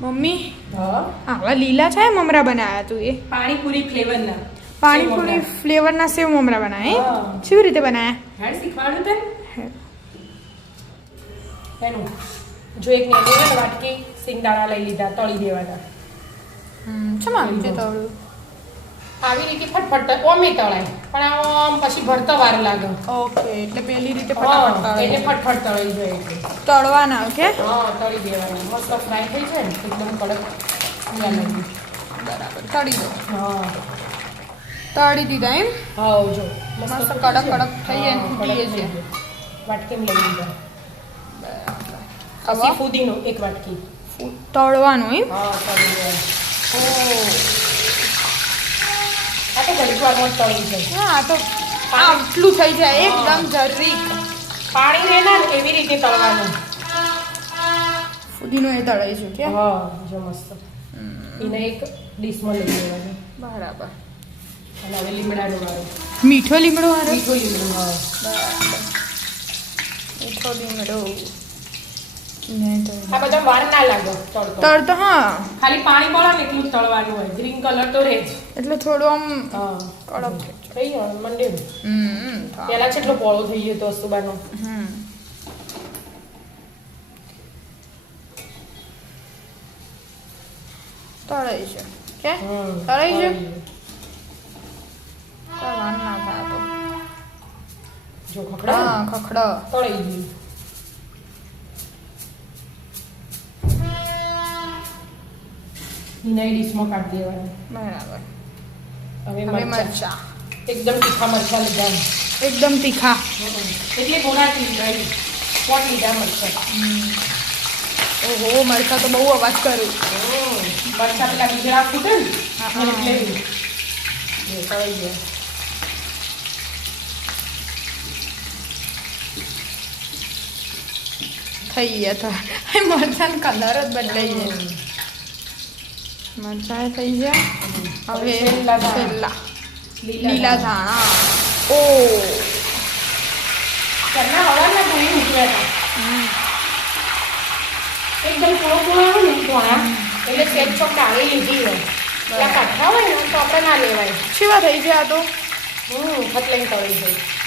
Mummy? હા? આવા લીલા છે મમરા બનાવ્યા તું એ. પાણીપુરી ફ્લેવરના. પાણીપુરી ફ્લેવરના સેવ મમરા બનાવ્યા. કેવી રીતે બનાવ્યા હેડ શીખવાડું તને? એનું. જો એક નાની વાટકી સિંગદાણા લઈ લીધા તળી દેવાના. હમ, શું આવ્યું છે તળું આવી રીતે ફટફટ ઓમે તળાય. પણ આમ પછી ભરતા વાર લાગે. ઓકે એટલે પેલી રીતે ફટાફટ તળાય. એટલે ફટફટ તળાઈ જાય એટલે. તળવાના ઓકે? હા તળી દેવાના. મસ્ત ફ્રાય થઈ જાય ને એકદમ કડક બરાબર તળી દો. હા. તળી દીધા એમ? હા જો. મસ્ત કડક કડક થઈ જાય ફૂટીએ છે. જાય. લઈ લીધા. પછી ફુદીનો એક વાટકી. તળવાનું એમ? હા તળી દેવાનું. આ તો ઘડીક વારમાં તળી જાય હા તો આટલું થઈ જાય એકદમ જરીક. પાણી રેના ને એવી રીતે તળવાનું. ફુદીનો એ તળાઈ છે કે? હા જો મસ્ત. એને એક ડીશમાં લઈ લેવાનું. બરાબર. અને હવે લીમડાનું વાળું. મીઠો લીમડો વાળો? મીઠું લીમડું મીઠો લીમડો. આ બધા વાર ના લાગે તળતો. તળતો હા. ખાલી પાણી પડે એટલું જ તળવાનું હોય. ગ્રીન કલર તો રહે જ. એટલે થોડું આમ કડક થઈ ગયો મંડ્યું હમ પેલા કેટલો પોળો થઈ ગયો તો સુબાનો. હમ. તળાઈ છે. કે? તળાઈ છે? તળવાનું ના થાય જો ખખડા હા ખખડો તળાઈ ગયું. એના ડીશમાં કાઢી દેવાની બરાબર હવે મરચા એકદમ તીખા મરચા લીધા એકદમ તીખા એટલે થોડા લીધા પોટ લીધા મરચા ઓહો મરચા તો બહુ અવાજ કરું મરચા પેલા બીજડા ફૂટે ને એટલે ગયા થઈ ગયા તો મરચાનો કલર જ બદલાઈ જાય મરચા થઈ ગયા. હવે છેલ્લા. લીલા ધાણા. ઓ. ઘરના હવાના ધોઈ મૂક્યા હતા. એકદમ થોડો પૂરો આવે ને ધોણા એટલે સેજ ચોક ડાળી લીધી હોય. ત્યાં કાઢતા હોય ને તો આપણે ના લેવાય. શેવા થઈ ગયા તો? હું ફતલાઈ કરી જાય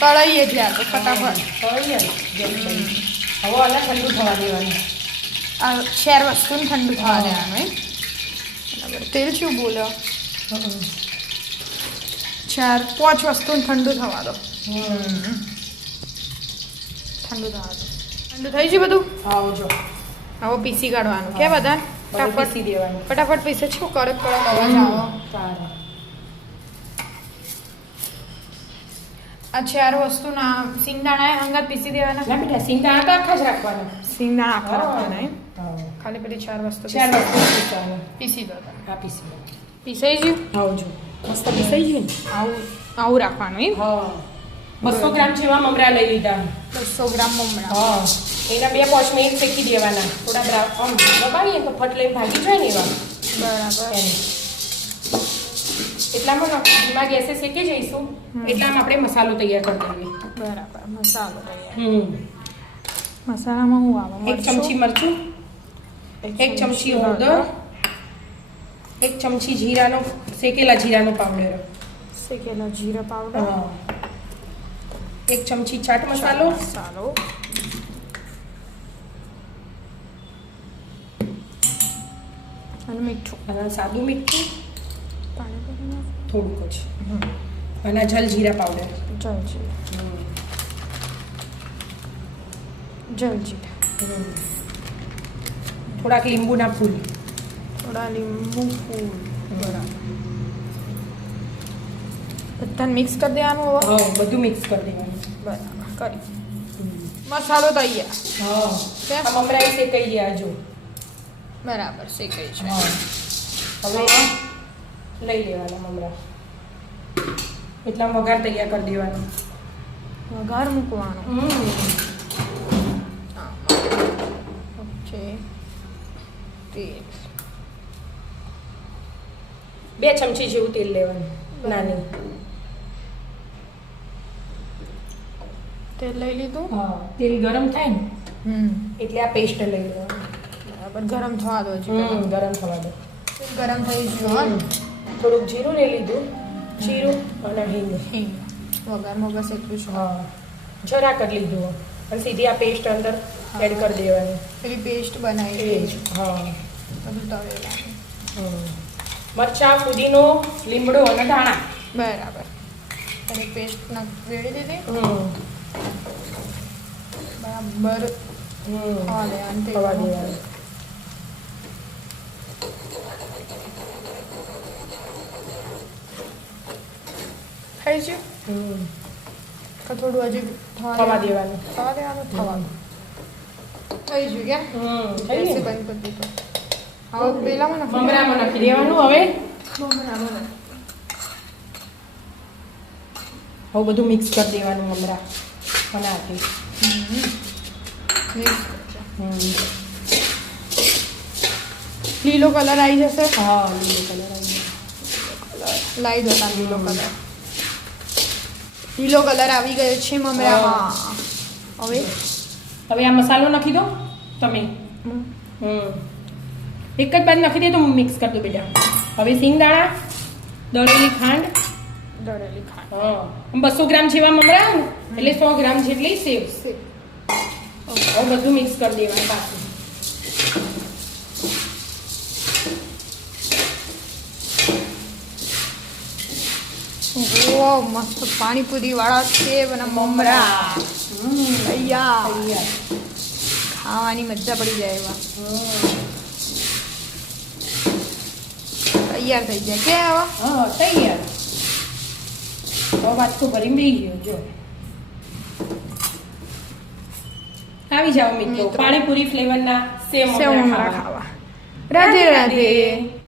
તળાઈએ છે તો ફટાફટ. તળાઈએ હવે આને ઠંડુ થવા દેવાનું. આ શેર વસ્તુને ઠંડુ થવા દેવાનું બરાબર. તેલ શું બોલો? ચાર પાંચ વસ્તુને ઠંડુ થવા દો. ઠંડુ થવા દો. ઠંડુ થઈ ગયું બધું? આવજો આવો પીસી કાઢવાનું. કે બધા? ફટાફટ. પીસી દેવાનું. ફટાફટ પીસે. શું કડક કડક અવાજ આવો. સારું. આ ચાર વસ્તુના સિંગદાણા એ હંગાત પીસી દેવાના? ના બેટા સિંગદાણા તો આખા જ રાખવાના. સિંગદાણા આખા રાખવાના એમ? ખાલી પેલી ચાર વસ્તુ ચાર વસ્તુ. પીસી દો હા પીસી દો. પીસાઈ ગયું? આવજો. મસ્ત પીસાઈ ગયું આવું આવું રાખવાનું એમ? હા. બસો ગ્રામ જેવા મમરા લઈ લીધા. બસો ગ્રામ મમરા. હા. એના બે પોચ મિનિટ શેકી દેવાના. થોડા બ્રાઉન આમ દબાવીએ તો ફટ લઈને ભાગી જાય ને એવા. બરાબર. એટલામાં ધીમા ગેસે શેકી જઈશું. એટલામાં આપણે મસાલો તૈયાર કરી દઈએ. બરાબર મસાલો તૈયાર. હમ. મસાલામાં હું આવે એક ચમચી મરચું એક ચમચી હળદર. એક ચમચી જીરાનો શેકેલા જીરાનો પાવડર. શેકેલા જીરા પાવડર? એક ચમચી ચાટ મસાલો. મસાલો. અને મીઠું. અને સાદું મીઠું. પાણી થોડુંક જ. અને જલજીરા પાવડર જલજીરા જલજીરા થોડાક લીંબુના ફૂલ. થોડા લીંબુ ફૂલ. બરાબર. બધાને મિક્સ કરી દેવાનું હવે? હા બધું મિક્સ કરી દેવાનું. બરાબર કરી. મસાલો તૈયાર હા. મમરાઈ શેકાઈ ગયા જો. બરાબર શેકાઈ છે. હવે લઈ લેવાના મમરા. એટલા વઘાર તૈયાર કરી દેવાનો. વઘાર મૂકવાનો? બે ચમચી જેવું તેલ લેવાનું નાની. તેલ લઈ લીધું? હા તેલ ગરમ થાય ને હમ. એટલે આ પેસ્ટ લઈ લેવાનું. બરાબર ગરમ થવા દો છે ગરમ થવા દો. ગરમ થઈ ગયું? થોડુંક જીરું ને લીધું જીરું અને હિંગ. હિંગ. વઘારમાં બસ એટલું જ હા. જરા કરી લીધું અને સીધી આ પેસ્ટ અંદર એડ કરી દેવાની. પેલી પેસ્ટ બનાવી એ જ હા. બધું તળેલાનું હમ. મરચાં ફુદીનો લીમડો અને ધાણા. બરાબર. અને પેસ્ટ વેડી દીધી? બરાબર. હમ. ખાવા દેવાનું ખવા તેલમાં. દેવાનું થઈ ગયું કે થોડું હજી થવા દેવાનું. થવા દેવાનું થવાનું થઈ ગયું કે હમ થઈ ગયું. બંધ કરી દીધું હવે પેલામાં નાખી મમરામાં નાખી દેવાનું હવે? મમરામાં હવે બધું મિક્સ કરી દેવાનું મમરા. હમ. લીલો કલર આવી જશે? હા લીલો કલર આવી લાવી દો લીલો કલર. લીલો કલર આવી ગયો છે મમરામાં. હવે? હવે આ મસાલો નાખી દો તમે. હમ. એક જ બાદ નાખી દે તો મિક્સ કરી દો બેટા. હવે સિંગદાણા દળેલી ખાંડ. દળેલી ખાંડ. હા. બસો ગ્રામ જેવા મમરા એટલે સો ગ્રામ જેટલી સેવ. સેવ. હવે બધું મિક્સ કરી દેવાનું પાછું ઓ મસ્ત પાણીપુરી વાળા સેવ અને મમરા. તૈયાર ખાવાની મજા પડી જાય એવા. તૈયાર થઈ જાય. કે આવા? તૈયાર. તો વાત તો ભરી બેસી ગયો જો. આવી જાઓ મિત્રો. પાણીપુરી ફ્લેવરના સેવ મમરા ખાવા. રાધે. રાધે.